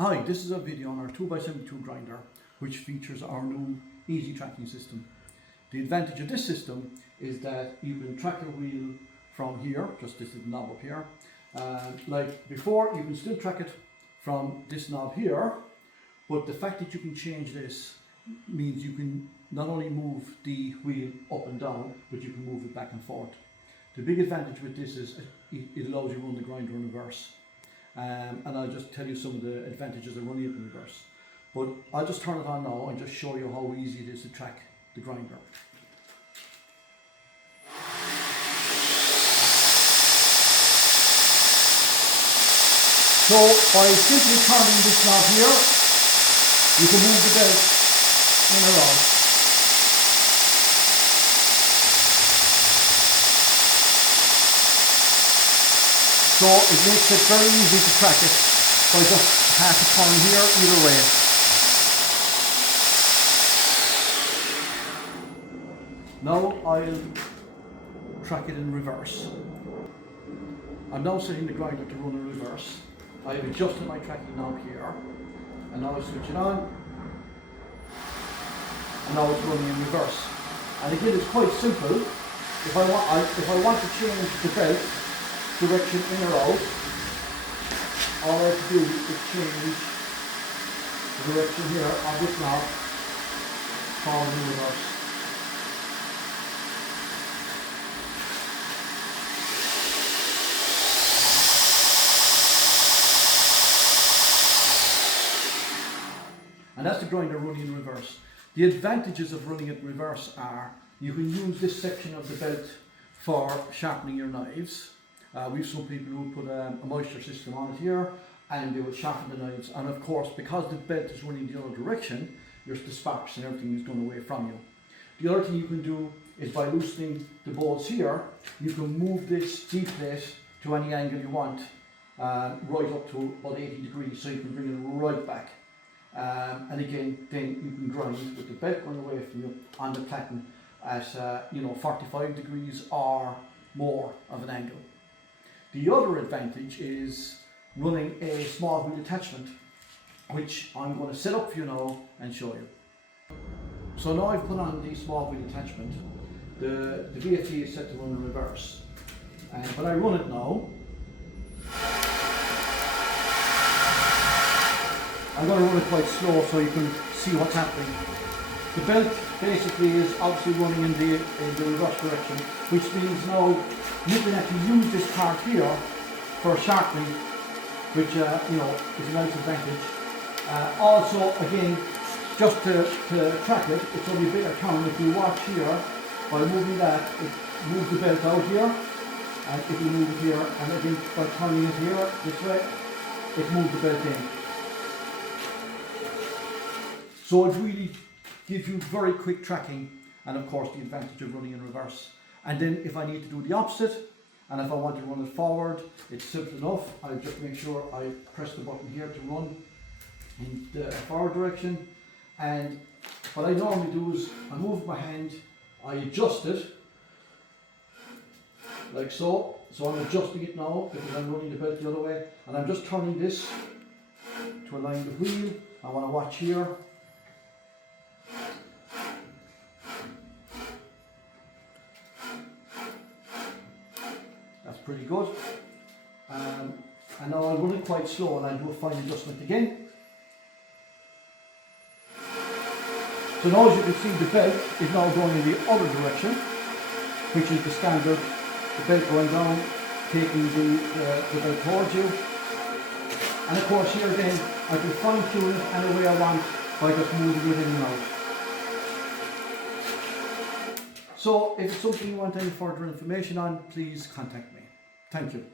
Hi, this is a video on our 2x72 grinder which features our new easy tracking system. The advantage of this system is that you can track your wheel from here, just this little knob up here. Like before, you can still track it from this knob here, but the fact that you can change this means you can not only move the wheel up and down, but you can move it back and forth. The big advantage with this is it allows you to run the grinder in reverse. And I'll just tell you some of the advantages of running it in reverse. But I'll just turn it on now and just show you how easy it is to track the grinder. So by simply turning this knob here, you can move the belt in or out. So it makes it very easy to track it by just half a turn here either way. Now I'll track it in reverse. I'm now setting the grinder to run in reverse. I have adjusted my tracking knob here, and now I switch it on, and now it's running in reverse. And again, it's quite simple. If I want to change the belt direction in or out, all I have to do is change the direction here on this knob, forward and reverse. And that's the grinder running in reverse. The advantages of running it in reverse are you can use this section of the belt for sharpening your knives. We have some people who put a moisture system on it here, and they will sharpen the knives. And of course, because the belt is running the other direction, the sparks and everything is going away from you. The other thing you can do is by loosening the bolts here, you can move this D-plate to any angle you want, right up to about 80 degrees, so you can bring it right back. And again, then you can grind with the belt going away from you on the platen at 45 degrees or more of an angle. The other advantage is running a small wheel attachment, which I'm going to set up for you now and show you. So now I've put on the small wheel attachment. The VFD is set to run in reverse, and when I run it now, I'm going to run it quite slow so you can see what's happening. The belt basically is obviously running in the reverse direction, which means now you can actually use this part here for sharpening, which is a nice advantage. Also, again, just to track it, it's only a bit of turn. If you watch here, by moving that, it moves the belt out here, and if you move it here, and again by turning it here this way, it moves the belt in. So it really gives you very quick tracking, and of course the advantage of running in reverse. And then if I need to do the opposite, and if I want to run it forward, it's simple enough. I'll just make sure I press the button here to run in the forward direction. And what I normally do is I move my hand, I adjust it, like so. So I'm adjusting it now because I'm running the belt the other way, and I'm just turning this to align the wheel. I want to watch here. That's pretty good. And now I'll run it quite slow, and I'll do a fine adjustment again. So now, as you can see, the belt is now going in the other direction, which is the standard, the belt going down, taking the belt towards you. And of course here again, I can fine tune it any way I want by just moving it in and out. So if it's something you want any further information on, please contact me. Thank you.